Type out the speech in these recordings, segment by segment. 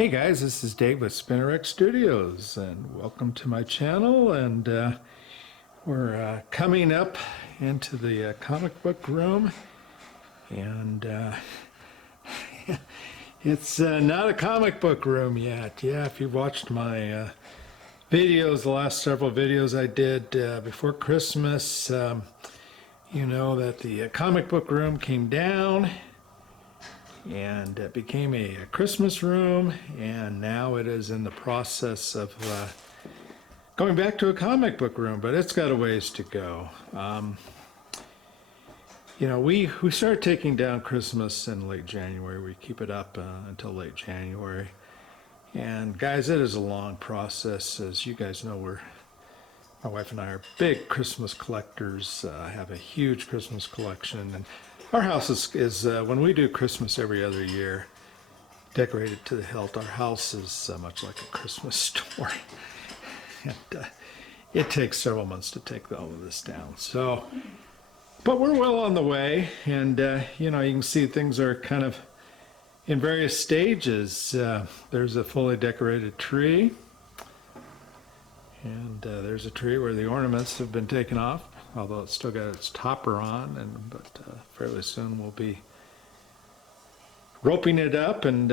Hey guys, this is Dave with SpinnerX Studios, and welcome to my channel. And we're coming up into the comic book room, and it's not a comic book room yet. Yeah, if you've watched my videos, the last several videos I did before Christmas, you know that the comic book room came down and it became a Christmas room, and now it is in the process of going back to a comic book room, but it's got a ways to go. You know, we started taking down Christmas in late January. We keep it up until late January. And guys, it is a long process. As you guys know, my wife and I are big Christmas collectors. I have a huge Christmas collection, and our house is when we do Christmas every other year, decorated to the hilt. Our house is much like a Christmas store, and it takes several months to take all of this down. So, but we're well on the way, and you know, you can see things are kind of in various stages. There's a fully decorated tree. And there's a tree where the ornaments have been taken off, although it's still got its topper on, but fairly soon we'll be roping it up and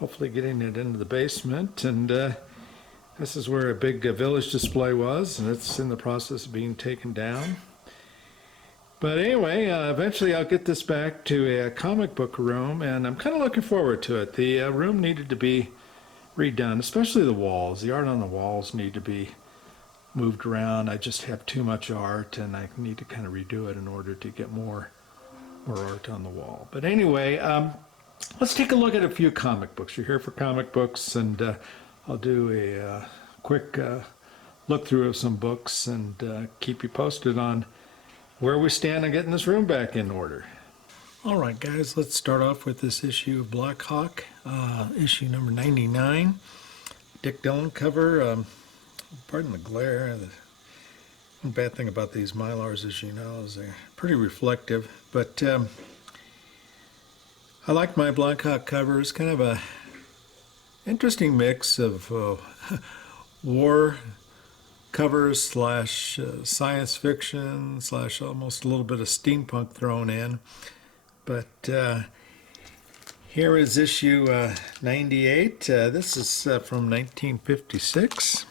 hopefully getting it into the basement. And this is where a big village display was, and it's in the process of being taken down. But anyway, eventually I'll get this back to a comic book room, and I'm kind of looking forward to it. The room needed to be redone, especially the walls. The art on the walls need to be moved around. I just have too much art, and I need to kind of redo it in order to get more art on the wall. But anyway, let's take a look at a few comic books. You're here for comic books, and I'll do a quick look through of some books and keep you posted on where we stand on getting this room back in order. All right, guys, let's start off with this issue of Black Hawk, issue number 99. Dick Dillon cover. Pardon the glare. The one bad thing about these Mylars, as you know, is they're pretty reflective. But I like my Black Hawk covers. Kind of a interesting mix of war covers slash science fiction slash almost a little bit of steampunk thrown in. But here is issue 98. This is from 1956.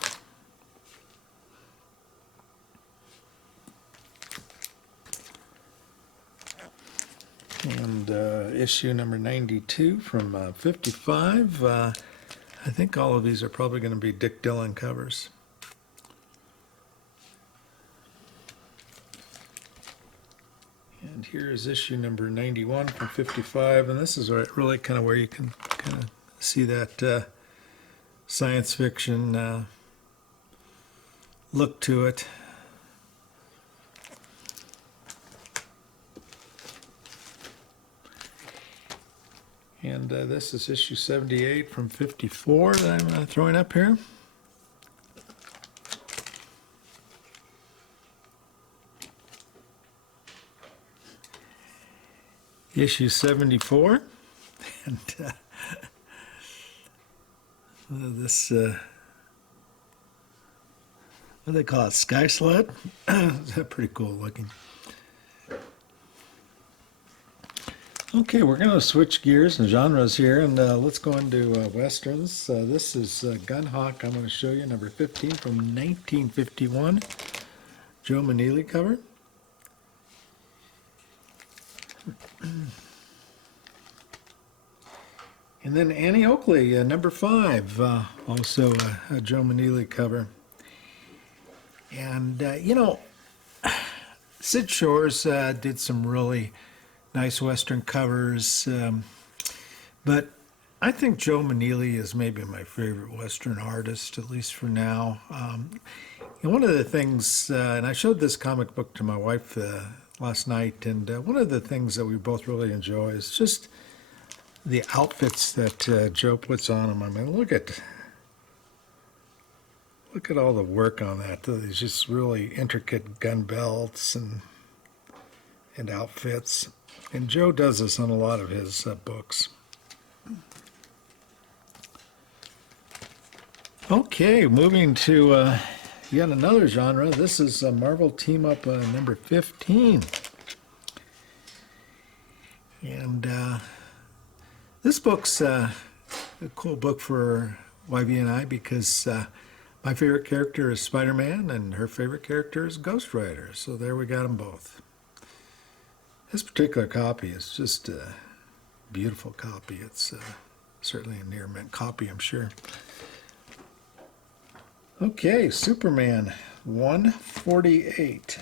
And issue number 92 from 55. I think all of these are probably going to be Dick Dillon covers. And here is issue number 91 from 55, and this is really kind of where you can kind of see that science fiction look to it. And this is issue 78 from 54 that I'm throwing up here. Issue 74, and this, what do they call it, Sky Sled? Pretty cool looking. Okay, we're going to switch gears and genres here, and let's go into Westerns. This is Gun Hawk. I'm going to show you number 15 from 1951, Joe Maneely cover. And then Annie Oakley, number 5, also a Joe Maneely cover. And, you know, Sid Shores did some really nice Western covers, but I think Joe Maneely is maybe my favorite Western artist, at least for now. And one of the things, and I showed this comic book to my wife last night, and one of the things that we both really enjoy is just the outfits that Joe puts on him. I mean, look at all the work on that. These just really intricate gun belts and outfits. And Joe does this on a lot of his books. Okay, moving to yet another genre. This is Marvel Team Up number 15. And this book's a cool book for YV and I because my favorite character is Spider-Man and her favorite character is Ghost Rider. So there we got them both. This particular copy is just a beautiful copy. It's certainly a near mint copy, I'm sure. Okay, Superman 148.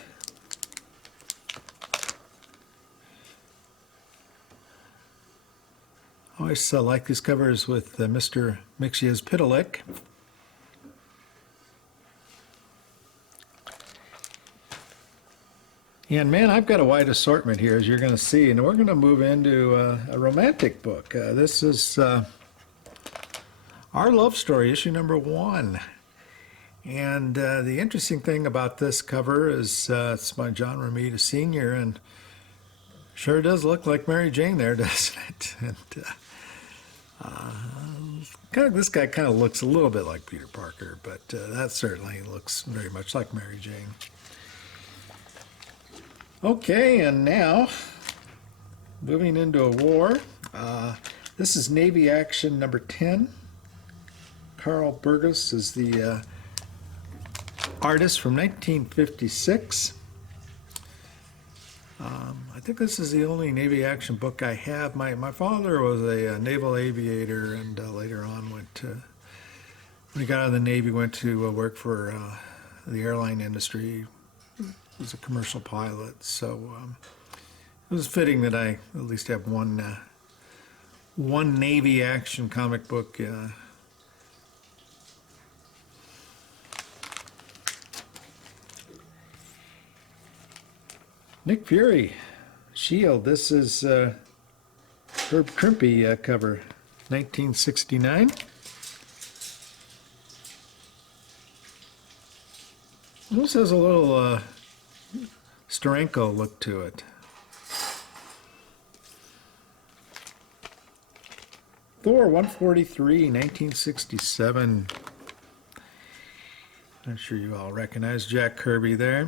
I always like these covers with Mr. Mxyzptlk. And man, I've got a wide assortment here, as you're going to see, and we're going to move into a romantic book. This is Our Love Story, issue number 1. And the interesting thing about this cover is it's by John Romita Sr., and sure does look like Mary Jane there, doesn't it? And this guy kind of looks a little bit like Peter Parker, but that certainly looks very much like Mary Jane. Okay, and now moving into a war. This is Navy Action number 10. Carl Burgos is the artist from 1956. I think this is the only Navy action book I have. My father was a naval aviator, and later on when he got out of the Navy, went to work for the airline industry. He was a commercial pilot, so it was fitting that I at least have one Navy action comic book. Nick Fury, Shield. This is Herb Trimpe cover, 1969. This has a little Steranko look to it. Thor 143, 1967. I'm sure you all recognize Jack Kirby there.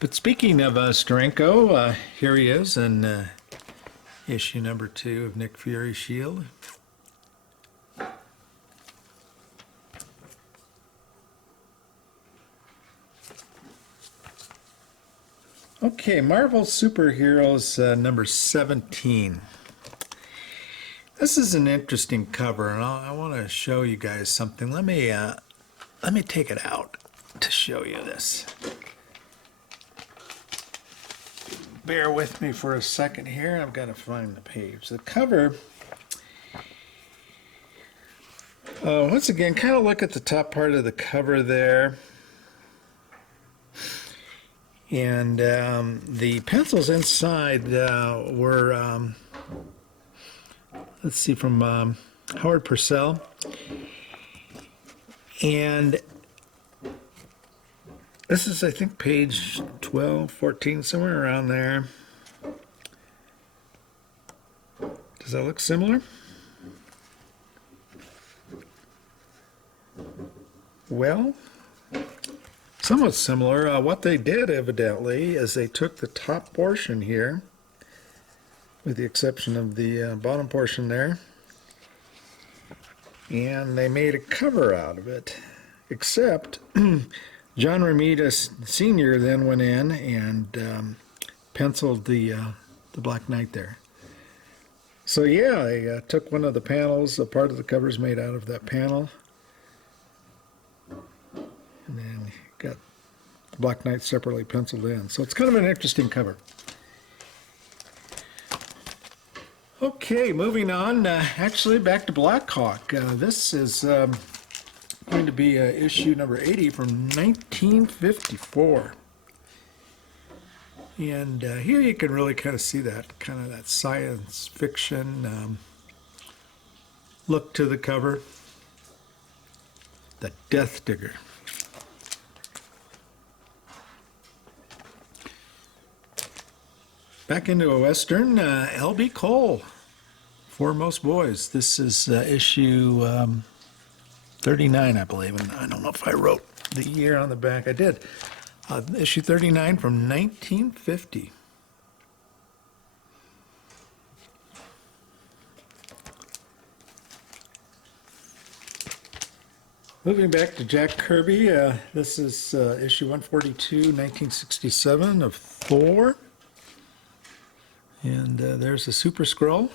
But speaking of Steranko, here he is in issue number 2 of Nick Fury Shield. Okay, Marvel Superheroes number 17. This is an interesting cover, and I want to show you guys something. Let me take it out to show you this. Bear with me for a second here. I've got to find the page. The cover, once again, kind of look at the top part of the cover there. And the pencils inside were, let's see, from Howard Purcell. And this is, I think, page 12, 14, somewhere around there. Does that look similar? Well, somewhat similar. What they did, evidently, is they took the top portion here, with the exception of the bottom portion there, and they made a cover out of it, except John Romita Sr. then went in and penciled the Black Knight there. So yeah, they took one of the panels, a part of the cover is made out of that panel, and then got the Black Knight separately penciled in. So it's kind of an interesting cover. Okay, moving on, actually back to Black Hawk. This is going to be issue number 80 from 1954. And here you can really kind of see that kind of that science fiction look to the cover. The Death Digger. Back into a Western, L.B. Cole, For Most Boys. This is issue 39, I believe, and I don't know if I wrote the year on the back. I did. Issue 39 from 1950. Moving back to Jack Kirby, this is issue 142, 1967 of Thor. And there's a Super Skrull.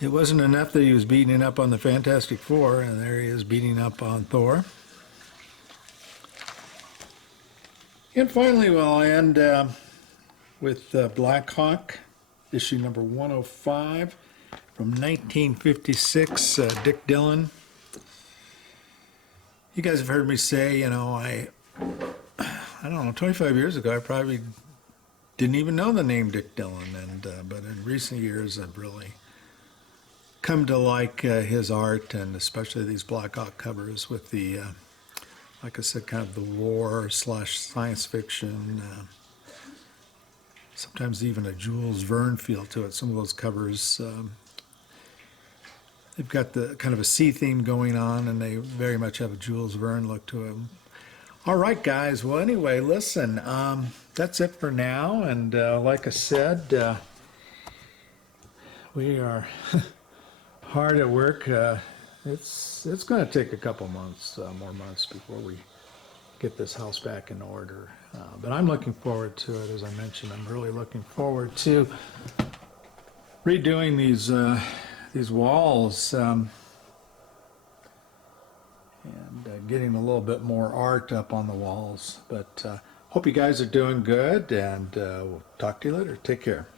It wasn't enough that he was beating up on the Fantastic Four, and there he is beating up on Thor. And finally, we'll end with Black Hawk, issue number 105 from 1956, Dick Dillon. You guys have heard me say, you know, I don't know, 25 years ago, I probably didn't even know the name Dick Dillon, but in recent years, I've really come to like his art, and especially these Black Hawk covers with the, like I said, kind of the war / science fiction, sometimes even a Jules Verne feel to it. Some of those covers, they've got the kind of a sea theme going on, and they very much have a Jules Verne look to them. All right, guys. Well, anyway, listen, that's it for now. And like I said, we are hard at work. It's going to take a couple months, more months, before we get this house back in order. But I'm looking forward to it. As I mentioned, I'm really looking forward to redoing these walls. And getting a little bit more art up on the walls. But hope you guys are doing good, and we'll talk to you later. Take care.